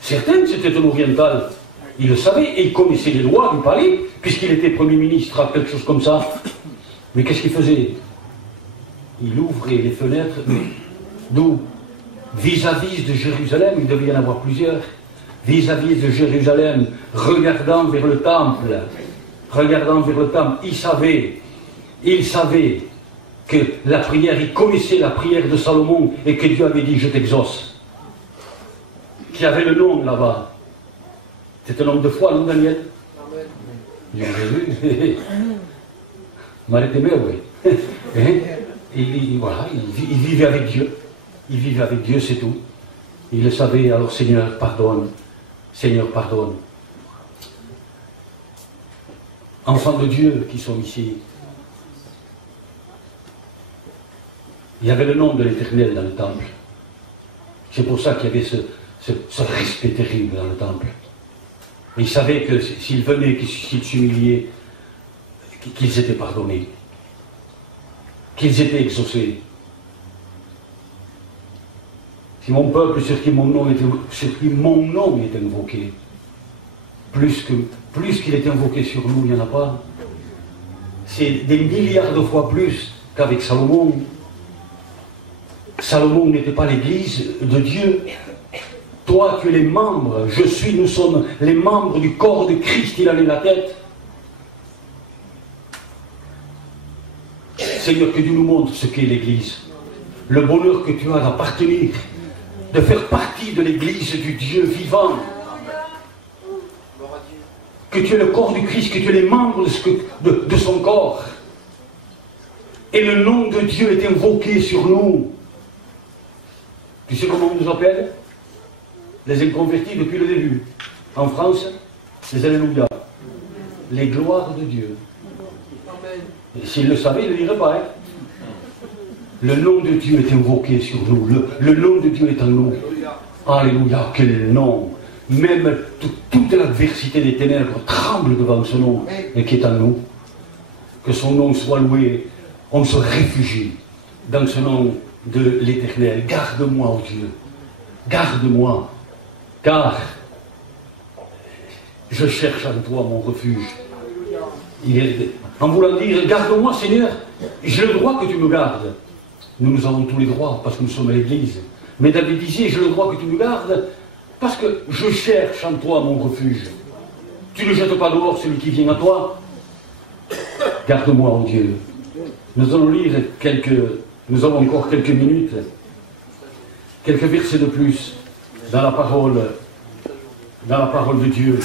Certains, c'était un oriental. Il le savait et il connaissait les lois du palais, puisqu'il était Premier ministre, quelque chose comme ça. Mais qu'est-ce qu'il faisait? Il ouvrait les fenêtres, d'où? Vis-à-vis de Jérusalem, il devait y en avoir plusieurs. Vis-à-vis de Jérusalem, regardant vers le temple, il savait que la prière, il connaissait la prière de Salomon et que Dieu avait dit, je t'exauce. qui avait le nom là-bas. C'est un homme de foi, non, Daniel? J'ai vu. M'arrêtez-moi, oui. Voilà, il vivait avec Dieu. Il vivait avec Dieu, c'est tout. Il le savait, alors Seigneur, pardonne. Seigneur, pardonne. Enfants de Dieu qui sont ici, il y avait le nom de l'Éternel dans le temple. C'est pour ça qu'il y avait ce respect terrible dans le temple. Et il savait que s'ils venaient, s'ils s'humiliaient, qu'ils étaient pardonnés, qu'ils étaient exaucés. Si mon peuple, sur qui mon nom est invoqué, plus qu'il est invoqué sur nous, il n'y en a pas. C'est des milliards de fois plus qu'avec Salomon. Salomon n'était pas l'église de Dieu. Toi, tu es les membres, nous sommes les membres du corps de Christ, il en est la tête. Seigneur, que Dieu nous montre ce qu'est l'église. Le bonheur que tu as d'appartenir, de faire partie de l'église du Dieu vivant. Que tu es le corps du Christ, que tu es les membres de son corps. Et le nom de Dieu est invoqué sur nous. Tu sais comment on nous appelle? Les inconvertis depuis le début. En France, les Alléluia. Les gloires de Dieu. Et s'ils le savaient, ils ne le diraient pas. Hein? Le nom de Dieu est invoqué sur nous. Le nom de Dieu est en nous. Alléluia, quel nom! Même toute l'adversité des ténèbres tremble devant ce nom et qui est en nous. Que son nom soit loué. On se réfugie dans ce nom de l'Éternel. Garde-moi, oh Dieu. Garde-moi. Car je cherche en toi mon refuge. En voulant dire, garde-moi Seigneur, j'ai le droit que tu me gardes. Nous avons tous les droits parce que nous sommes à l'église. Mais David disait, j'ai le droit que tu me gardes parce que je cherche en toi mon refuge. Tu ne jettes pas dehors celui qui vient à toi. Garde-moi, oh Dieu. Nous allons lire nous avons encore quelques minutes, quelques versets de plus dans la parole de Dieu.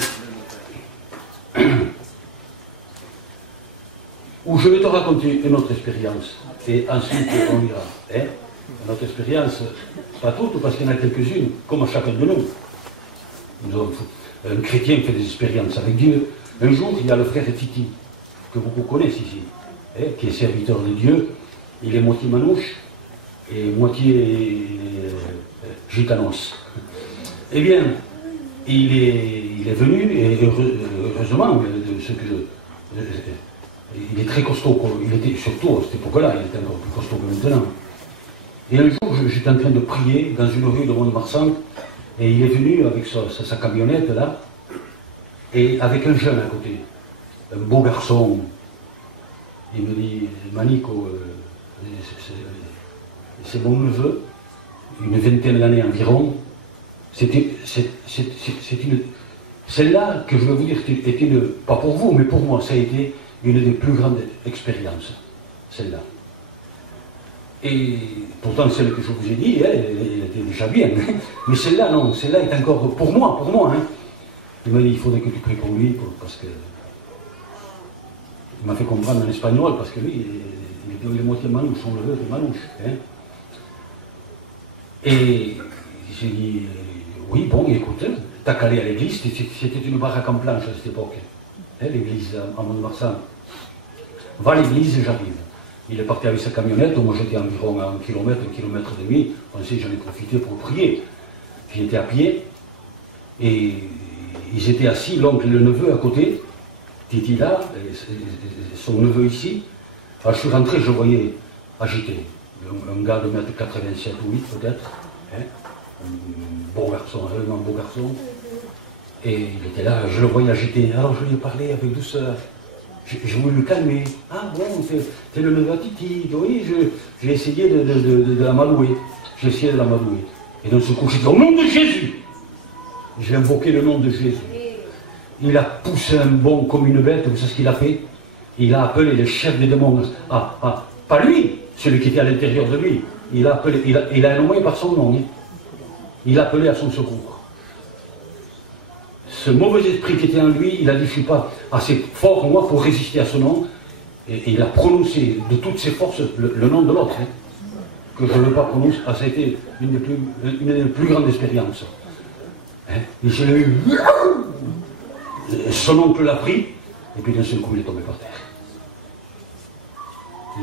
Où je vais te raconter une autre expérience. Et ensuite on ira. Hein? Notre expérience, pas toutes, parce qu'il y en a quelques-unes, comme à chacun de nous. Un chrétien fait des expériences avec Dieu. Un jour, il y a le frère Titi, que beaucoup connaissent ici, hein, qui est serviteur de Dieu. Il est moitié manouche et moitié gitanos. Eh bien, il est venu, et heureusement, il est très costaud. Il était surtout à cette époque-là, il était encore plus costaud que maintenant. Et un jour, j'étais en train de prier dans une rue de Mont-de-Marsan, et il est venu avec sa camionnette là, et avec un jeune à côté, un beau garçon. Il me dit, Manico, c'est mon neveu, une vingtaine d'années environ. Celle-là, que je veux vous dire, était pas pour vous, mais pour moi, ça a été une des plus grandes expériences, celle-là. Et pourtant, celle que je vous ai dit, elle était déjà bien. Mais celle-là, non, celle-là est encore pour moi. Hein. Il m'a dit, il faudrait que tu pries pour lui, parce que... Il m'a fait comprendre en espagnol, parce que lui, il est moitié manouche, son neveu est manouche. Hein. Et j'ai dit, oui, bon, écoute, t'as qu'à aller à l'église, c'était une baraque en planche à cette époque, hein, l'église à Mont-de-Marsan. Va à l'église et j'arrive. Il est parti avec sa camionnette, moi j'étais environ à 1 kilomètre et demi, on sait, j'en ai profité pour prier. J'étais à pied, et ils étaient assis, l'oncle et le neveu à côté, Titi là, et son neveu ici. Alors, je suis rentré, je voyais agité. Un gars de 1m87 ou 8 peut-être, hein, un beau garçon, vraiment beau garçon. Et il était là, je le voyais agité. Alors je lui ai parlé avec douceur. Je voulais le calmer. Ah bon, c'est le neveu à Titi. Oui, j'ai essayé de la m'alouer. J'ai essayé de la m'alouer. Et dans ce coup, j'ai dit, au nom de Jésus. J'ai invoqué le nom de Jésus. Il a poussé un bond comme une bête, vous savez ce qu'il a fait? Il a appelé le chef des démons. Pas lui, celui qui était à l'intérieur de lui. Il a nommé par son nom. Il a appelé à son secours. ce mauvais esprit qui était en lui, il a dit, je ne suis pas assez fort, moi, pour résister à ce nom. Et il a prononcé de toutes ses forces le nom de l'autre, hein, que je ne veux pas prononcer. Ah, ça a été une des plus grandes expériences. Hein, et je l'ai eu. Son oncle l'a pris, et puis d'un seul coup, il est tombé par terre.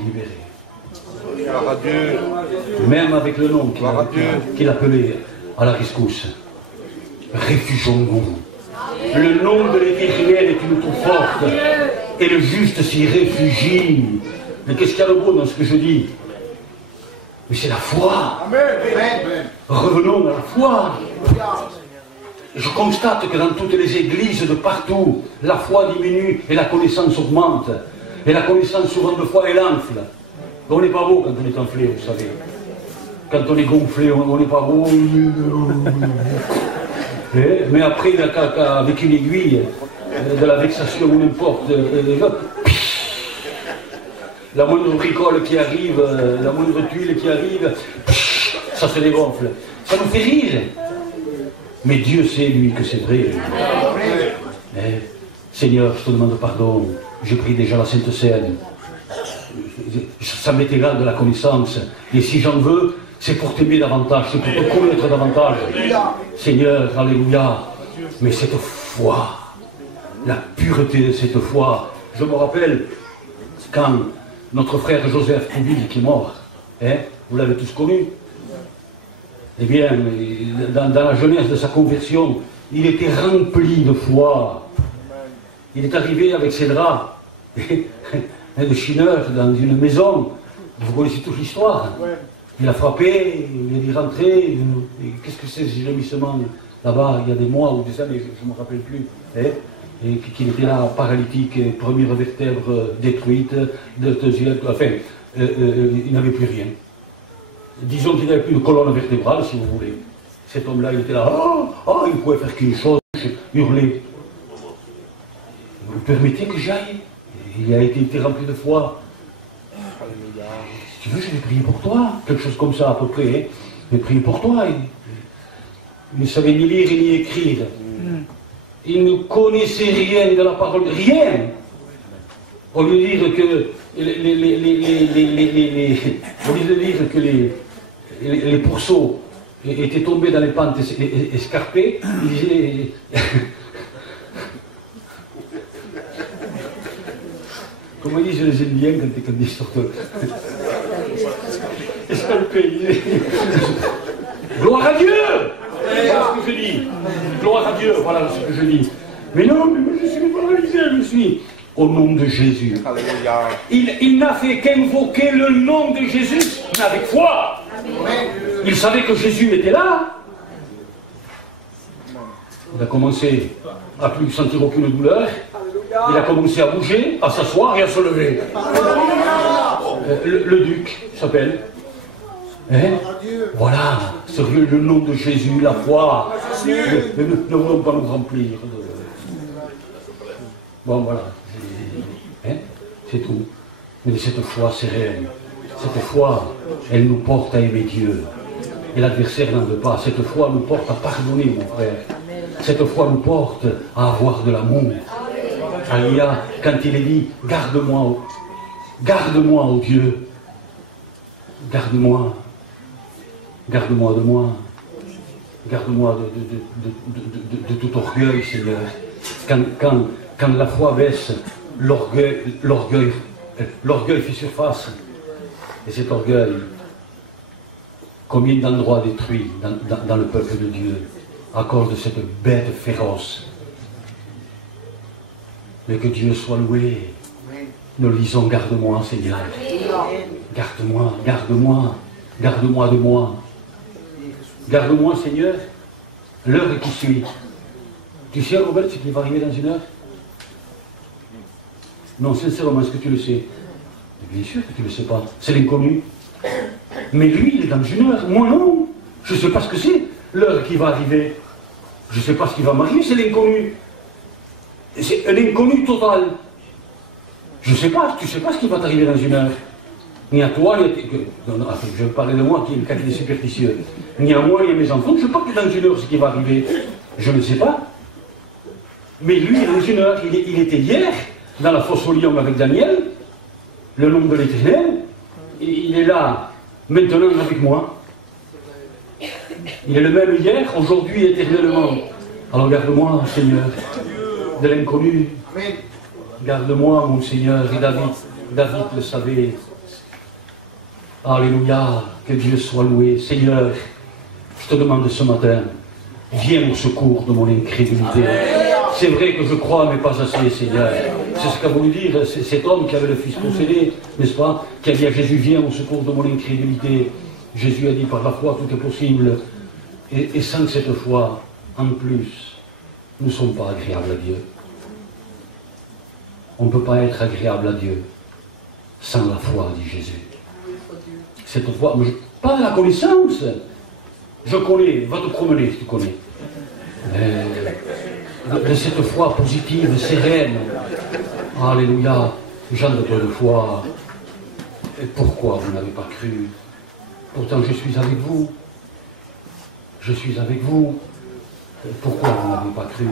Libéré. Même avec le nom qu'il appelait à la rescousse. Réfugions-nous. Le nom de l'Éternel est une tour forte, et le juste s'y réfugie. Mais qu'est-ce qu'il y a de beau dans ce que je dis? Mais c'est la foi. Revenons à la foi. Je constate que dans toutes les églises de partout, la foi diminue et la connaissance augmente. Et la connaissance souvent de foi, elle enfle. On n'est pas beau quand on est enflé, vous savez. Quand on est gonflé, on n'est pas beau. Mais après, avec une aiguille, de la vexation ou n'importe, la moindre bricole qui arrive, la moindre tuile qui arrive, ça se dégonfle. Ça nous fait rire. Mais Dieu sait, lui, que c'est vrai. Seigneur, je te demande pardon. J'ai pris déjà la Sainte Seine. Ça m'est égal de la connaissance. Et si j'en veux, c'est pour t'aimer davantage, c'est pour te connaître davantage. Seigneur, alléluia. Mais cette foi, la pureté de cette foi. Je me rappelle quand notre frère Joseph Koubili qui est mort, hein, vous l'avez tous connu. Eh bien, dans la jeunesse de sa conversion, il était rempli de foi. Il est arrivé avec ses draps de chineur dans une maison. Vous connaissez toute l'histoire. Il a frappé, il a dit rentrer. Qu'est-ce que c'est ce gémissement là-bas, il y a des mois ou des années, je ne me rappelle plus. Hein, et qu'il était là, paralytique, première vertèbre détruite, deuxième, enfin, il n'avait plus rien. Disons qu'il n'avait plus de colonne vertébrale, si vous voulez. Cet homme-là, il était là, il ne pouvait faire qu'une chose, hurler. Vous permettez que j'aille? Il a été rempli de foi. Si tu veux, je vais prier pour toi. Quelque chose comme ça, à peu près. Hein. Je vais prier pour toi. Il ne savait ni lire ni écrire. Il ne connaissait rien de la parole, rien. Au lieu de dire que les pourceaux étaient tombés dans les pentes escarpées, il disait... Comment disent les Indiens quand ils sortent escarpés? Gloire à Dieu! Voilà ce que je dis. Gloire à Dieu, voilà ce que je dis. Mais non, mais je suis paralysé, je suis... Au nom de Jésus. Il n'a fait qu'invoquer le nom de Jésus, mais avec foi. Il savait que Jésus était là. Il a commencé à ne plus sentir aucune douleur. Il a commencé à bouger, à s'asseoir et à se lever. Le duc s'appelle. Hein? Voilà, sur le nom de Jésus, la foi. Ne voulons pas nous remplir. Bon, voilà. Hein? C'est tout. Mais cette foi sereine, cette foi, elle nous porte à aimer Dieu. Et l'adversaire n'en veut pas. Cette foi nous porte à pardonner, mon frère. Cette foi nous porte à avoir de l'amour. Alléluia, quand il est dit, garde-moi, ô Dieu. Garde-moi. Garde-moi de moi. Garde-moi de tout orgueil, Seigneur. Quand la foi baisse, l'orgueil fait surface. Et cet orgueil, combien d'endroits détruits dans le peuple de Dieu à cause de cette bête féroce. Mais que Dieu soit loué. Nous lisons, garde-moi, Seigneur. Garde-moi, garde-moi, garde-moi de moi. Garde-moi, Seigneur, l'heure qui suit. Tu sais, Robert, ce qui va arriver dans une heure? Non, sincèrement, est-ce que tu le sais? Bien sûr que tu ne le sais pas. C'est l'inconnu. Mais lui, il est dans une heure. Moi, non. Je ne sais pas ce que c'est, l'heure qui va arriver. Je ne sais pas ce qui va m'arriver, c'est l'inconnu. C'est un inconnu total. Je ne sais pas, tu ne sais pas ce qui va t'arriver dans une heure. Ni à toi, ni à... Non, je vais parler de moi qui est superstitieux. Ni à moi, ni à mes enfants, je ne sais pas que dans une heure ce qui va arriver. Je ne sais pas. Mais lui, dans une heure, il était hier dans la fosse au lion avec Daniel, le nom de l'Éternel, et il est là maintenant avec moi. Il est le même hier, aujourd'hui, éternellement. Alors garde-moi, Seigneur, de l'inconnu. Garde-moi, mon Seigneur. Et David le savait. Alléluia, que Dieu soit loué. Seigneur, je te demande ce matin, viens au secours de mon incrédulité. C'est vrai que je crois, mais pas assez, Seigneur. C'est ce qu'a voulu dire cet homme qui avait le fils possédé, n'est-ce pas, qui a dit à Jésus, viens au secours de mon incrédulité. Jésus a dit, par la foi, tout est possible. Et sans cette foi, en plus, nous ne sommes pas agréables à Dieu. On ne peut pas être agréable à Dieu sans la foi, dit Jésus. Cette foi, mais pas la connaissance. Je connais, va te promener si tu connais. De cette foi positive, sereine. Alléluia, gens de peu de foi. Et pourquoi vous n'avez pas cru? Pourtant je suis avec vous. Je suis avec vous. Pourquoi vous n'avez pas cru?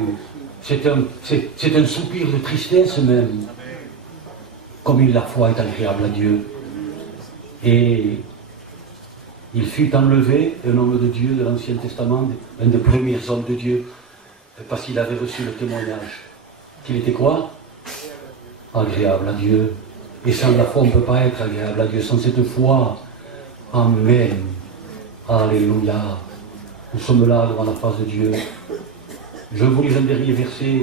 C'est un soupir de tristesse même. Comme la foi est agréable à Dieu. Et il fut enlevé, un homme de Dieu de l'Ancien Testament, un des premiers hommes de Dieu, parce qu'il avait reçu le témoignage. Qu'il était quoi? Agréable à Dieu. Et sans la foi, on ne peut pas être agréable à Dieu. Sans cette foi, Amen. Alléluia. Nous sommes là devant la face de Dieu. Je vous lis un dernier verset.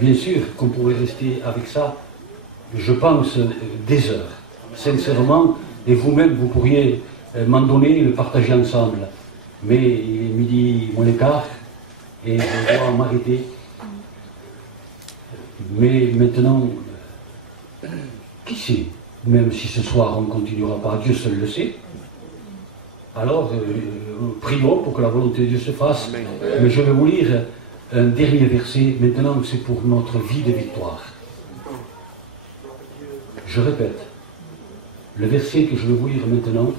Bien sûr qu'on pourrait rester avec ça, je pense, des heures. Sincèrement, et vous-même, vous pourriez m'en donner et le partager ensemble. Mais il est midi moins le quart, et je dois m'arrêter. Mais maintenant, qui sait? Même si ce soir on ne continuera pas, Dieu seul le sait. Alors, prions pour que la volonté de Dieu se fasse. Mais je vais vous lire un dernier verset. Maintenant, c'est pour notre vie de victoire. Je répète, le verset que je vais vous lire maintenant,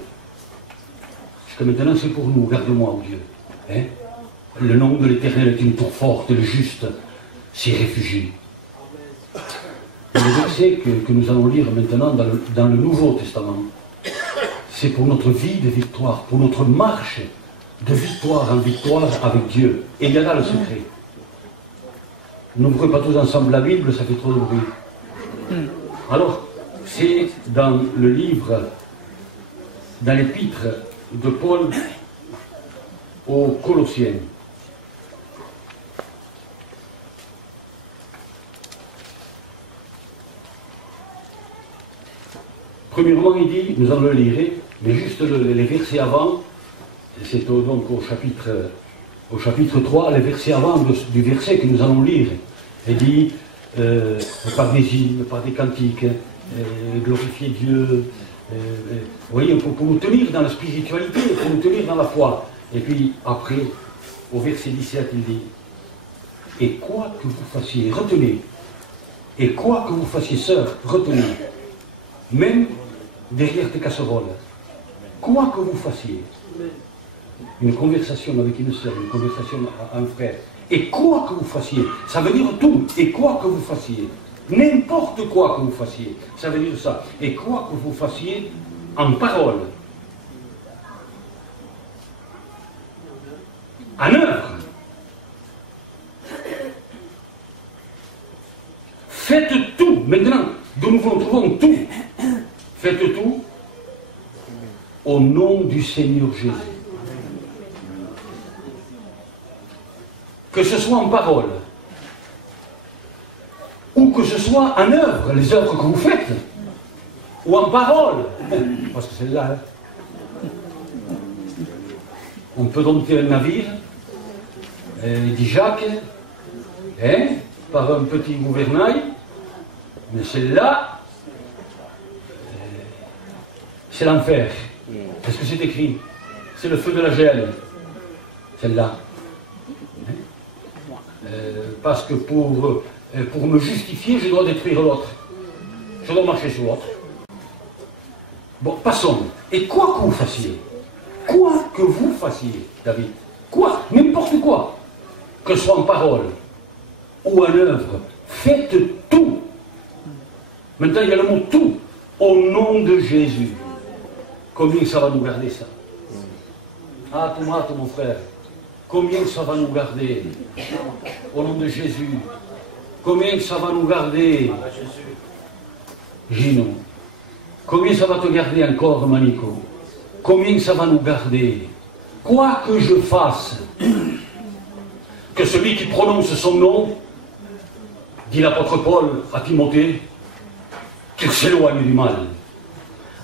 jusqu'à maintenant c'est pour nous, garde-moi, oh Dieu. Hein? Le nom de l'Éternel est une tour forte, et le juste s'y réfugie. Le verset que nous allons lire maintenant dans le Nouveau Testament, c'est pour notre vie de victoire, pour notre marche de victoire en victoire avec Dieu. Et il y a là le secret. N'ouvrez pas tous ensemble la Bible, ça fait trop de bruit. Alors, c'est dans le livre, dans l'épître de Paul aux Colossiens. Premièrement, il dit, nous allons le lire, mais juste les versets avant, c'est donc au chapitre 3, les versets avant du verset que nous allons lire. Il dit, par des hymnes, par des cantiques, glorifier Dieu. Vous voyez, pour nous tenir dans la spiritualité, pour nous tenir dans la foi. Et puis après, au verset 17, il dit, et quoi que vous fassiez, retenez, et quoi que vous fassiez, sœurs, retenez, même derrière tes casseroles, quoi que vous fassiez, une conversation avec une sœur, une conversation à un frère, et quoi que vous fassiez, ça veut dire tout, et quoi que vous fassiez, n'importe quoi que vous fassiez, ça veut dire ça, et quoi que vous fassiez en parole, en œuvre, faites tout, maintenant, de nouveau nous trouvons tout, faites tout au nom du Seigneur Jésus. Que ce soit en parole, ou que ce soit en œuvre, les œuvres que vous faites, ou en parole, parce que c'est là, on peut dompter un navire, dit Jacques, par un petit gouvernail, mais celle-là, c'est l'enfer. Qu'est-ce que c'est écrit? C'est le feu de la gêne, celle-là. Parce que pour me justifier, je dois détruire l'autre. Je dois marcher sur l'autre. Bon, passons. Et quoi que vous fassiez, David, quoi, n'importe quoi, que ce soit en parole, ou en œuvre, faites tout. Maintenant, il y a le mot tout, au nom de Jésus. Combien ça va nous garder ça? Ah, Thomas, mon frère, combien ça va nous garder? Au nom de Jésus. Combien ça va nous garder? Gino. Combien ça va te garder encore, Manico? Combien ça va nous garder? Quoi que je fasse, que celui qui prononce son nom, dit l'apôtre Paul à Timothée, qu'il s'éloigne du mal.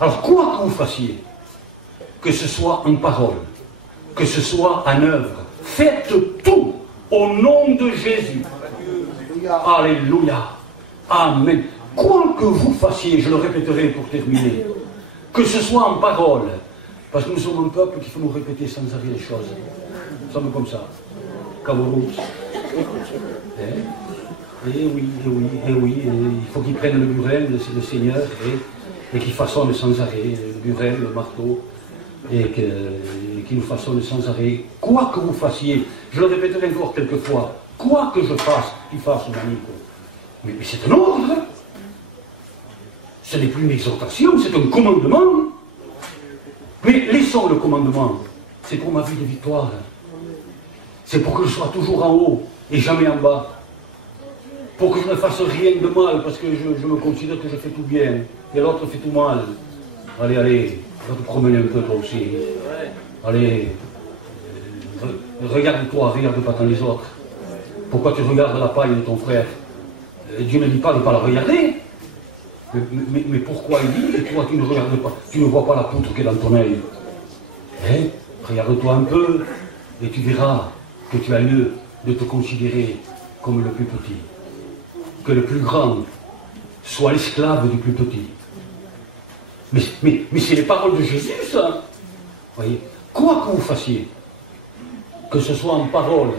Alors quoi que vous fassiez, que ce soit en parole, que ce soit en œuvre, faites tout au nom de Jésus. Alléluia. Amen. Quoi que vous fassiez, je le répéterai pour terminer, que ce soit en parole, parce que nous sommes un peuple qui faut nous répéter sans arrêt les choses. Nous sommes comme ça. Cavorous. Et oui, il faut qu'il prenne le burel, le Seigneur, et qu'il façonne sans arrêt, le burel, le marteau, et qu'il nous façonne sans arrêt. Quoi que vous fassiez, je le répéterai encore quelques fois, quoi que je fasse, tu fasses, mon ami. Mais c'est un ordre. Ce n'est plus une exhortation, c'est un commandement. Mais laissons le commandement. C'est pour ma vie de victoire. C'est pour que je sois toujours en haut et jamais en bas. Pour que je ne fasse rien de mal, parce que je me considère que je fais tout bien, et l'autre fait tout mal. Allez, va te promener un peu toi aussi. Allez, regarde-toi, regarde pas tant les autres. Pourquoi tu regardes la paille de ton frère? Dieu ne dit pas de ne pas la regarder. Mais pourquoi il dit, et toi tu ne regardes pas, tu ne vois pas la poutre qui est dans ton œil? Regarde-toi un peu, et tu verras que tu as lieu de te considérer comme le plus petit. Que le plus grand soit l'esclave du plus petit. Mais c'est les paroles de Jésus, ça. Voyez, quoi que vous fassiez, que ce soit en parole,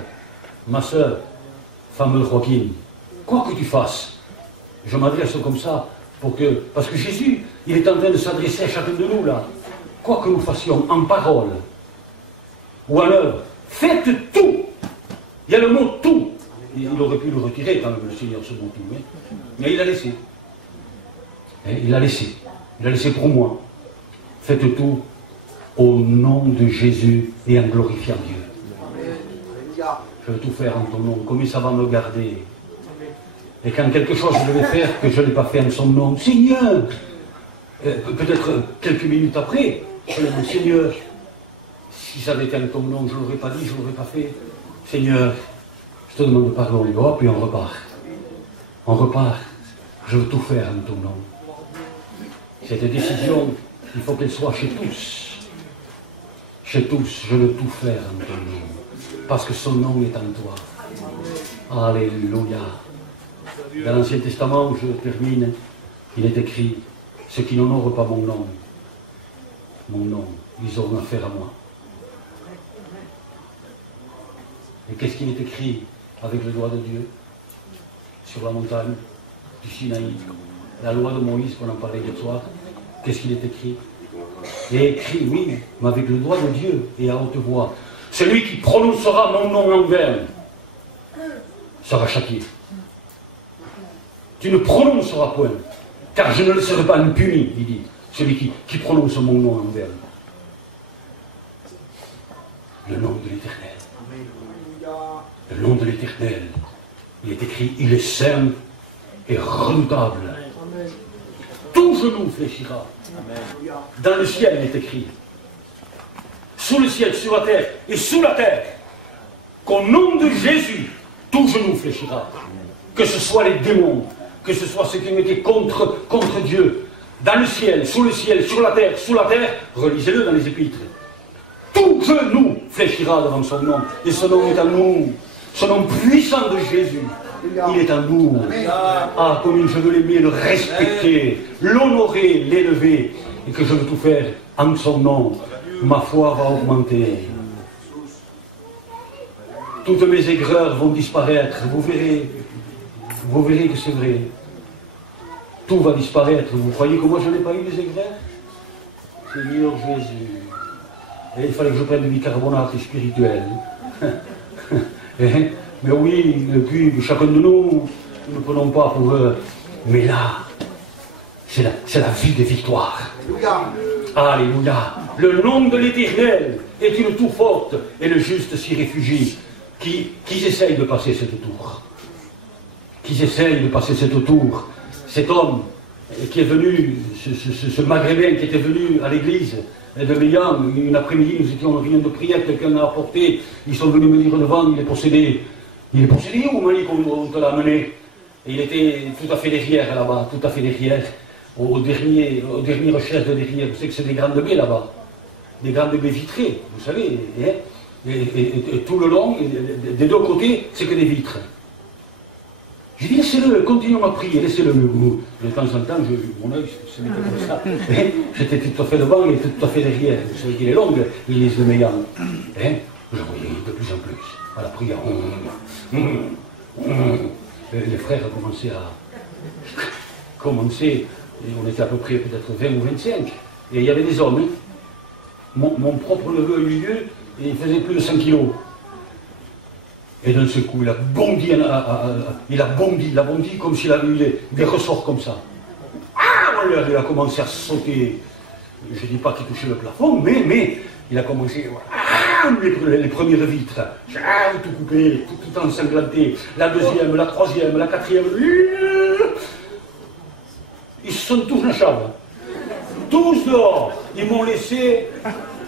ma soeur, fameuse Joaquin, quoi que tu fasses, je m'adresse comme ça, parce que Jésus, il est en train de s'adresser à chacun de nous, là. Quoi que nous fassions, en parole, ou en œuvre, faites tout. Il y a le mot tout. Il aurait pu le retirer quand même, le Seigneur, ce mot tout. Mais il l'a laissé. Il l'a laissé. Il l'a laissé pour moi. Faites tout au nom de Jésus et en glorifiant Dieu. Je veux tout faire en ton nom. Combien ça va me garder? Et quand quelque chose je devais faire que je n'ai pas fait en son nom, Seigneur, peut-être quelques minutes après, je le dis, Seigneur, si ça avait été en ton nom, je ne l'aurais pas dit, je ne l'aurais pas fait. Seigneur, je te demande pardon, et hop, puis on repart. On repart. Je veux tout faire en ton nom. Cette décision, il faut qu'elle soit chez tous. Chez tous, je veux tout faire en ton nom. Parce que son nom est en toi. Alléluia. Dans l'Ancien Testament, je termine, il est écrit, ceux qui n'honorent pas mon nom, ils auront affaire à moi. Et qu'est-ce qu'il est écrit avec le doigt de Dieu sur la montagne du Sinaï, la loi de Moïse qu'on en parlait hier soir? Qu'est-ce qu'il est écrit? Il est écrit, oui, mais avec le doigt de Dieu et à haute voix. Celui qui prononcera mon nom en vain sera châtié. Tu ne prononceras point, car je ne le serai pas impuni, il dit, celui qui prononce mon nom en vain. Le nom de l'Éternel. Le nom de l'Éternel. Il est écrit, il est saint et redoutable. Tout genou fléchira. Dans le ciel, il est écrit. Sous le ciel, sur la terre et sous la terre, qu'au nom de Jésus, tout genou fléchira. Que ce soit les démons, que ce soit ceux qui étaient contre Dieu, dans le ciel, sur la terre, sous la terre, relisez-le dans les épîtres. Tout genou fléchira devant son nom. Et son nom est en nous. Son nom puissant de Jésus. Il est en nous. Ah, comme je veux l'aimer, le respecter, l'honorer, l'élever. Et que je veux tout faire en son nom. Ma foi va augmenter. Toutes mes aigreurs vont disparaître. Vous verrez que c'est vrai. Tout va disparaître. Vous croyez que moi je n'ai pas eu des aigreurs? Seigneur Jésus. Et il fallait que je prenne du bicarbonate spirituel. Mais oui, le cube, chacun de nous, nous ne prenons pas pour eux. Mais là, c'est la vie des victoires. Alléluia. Le nom de l'Éternel est une tour forte, et le juste s'y réfugie. Qui essaye de passer cette tour? Qui essaye de passer cette tour? Cet homme qui est venu, ce maghrébin qui était venu à l'église de Meyam, une après-midi, nous étions en réunion de prière, quelqu'un l'a apporté, ils sont venus me dire devant, il est possédé. Il est possédé où, Malik, on te l'a amené? Et il était tout à fait derrière là-bas, tout à fait derrière, aux dernières recherches de derrière. Vous savez que c'est des grandes baies là-bas, des grandes baies vitrées, vous savez, hein? Et tout le long, des deux côtés, c'est que des vitres. J'ai dit, laissez-le, continuons à prier, laissez-le. De temps en temps, mon œil se mettait comme ça. J'étais tout à fait devant et tout à fait derrière. Vous savez qu'il est longue, l'église de Meyam. Je voyais de plus en plus à la prière. Les frères commençaient et on était à peu près peut-être 20 ou 25. Et il y avait des hommes. Mon propre neveu au milieu, il faisait plus de 100 kilos. Et d'un seul coup, il a bondi comme s'il avait eu des ressorts comme ça. Il a commencé à sauter. Je ne dis pas qu'il touchait le plafond, mais il a commencé. Les premières vitres. Tout coupé, tout ensanglanté. La deuxième, la troisième, la quatrième. Ils se sont tous lâchables. Tous dehors. Ils m'ont laissé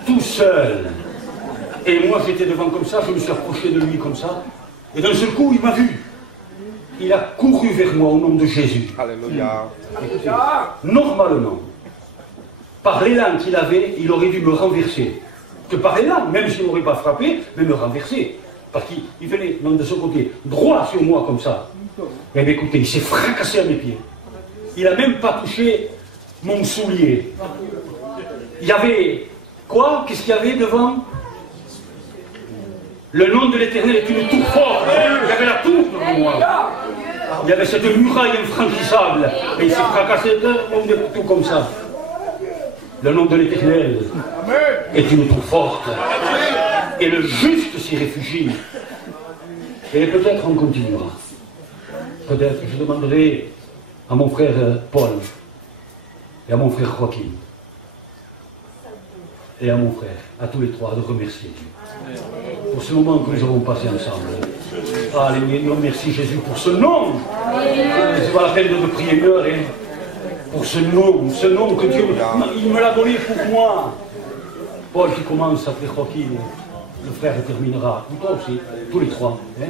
tout seul. Et moi j'étais devant comme ça, je me suis approché de lui comme ça, et d'un seul coup il m'a vu. Il a couru vers moi au nom de Jésus. Alléluia. Écoutez, normalement, par l'élan qu'il avait, il aurait dû me renverser. Que par l'élan, même s'il ne m'aurait pas frappé, mais me renverser. Parce qu'il venait de ce côté, droit sur moi comme ça. Mais écoutez, il s'est fracassé à mes pieds. Il n'a même pas touché mon soulier. Il y avait quoi? Qu'est-ce qu'il y avait devant? Le nom de l'Éternel est une tour forte. Il y avait la tour devant moi. Il y avait cette muraille infranchissable. Et il s'est fracassé tout comme ça. Le nom de l'Éternel est une tour forte. Et le juste s'y réfugie. Et peut-être on continuera. Peut-être je demanderai à mon frère Paul et à mon frère Joachim et à mon frère, à tous les trois, de remercier Dieu pour ce moment que nous avons passé ensemble. Alléluia, merci Jésus pour ce nom. C'est pas la peine de prier une heure, hein, pour ce nom que Dieu il me l'a donné pour moi. Paul qui commence après Joachim, le frère terminera, toi aussi, tous les trois. Hein.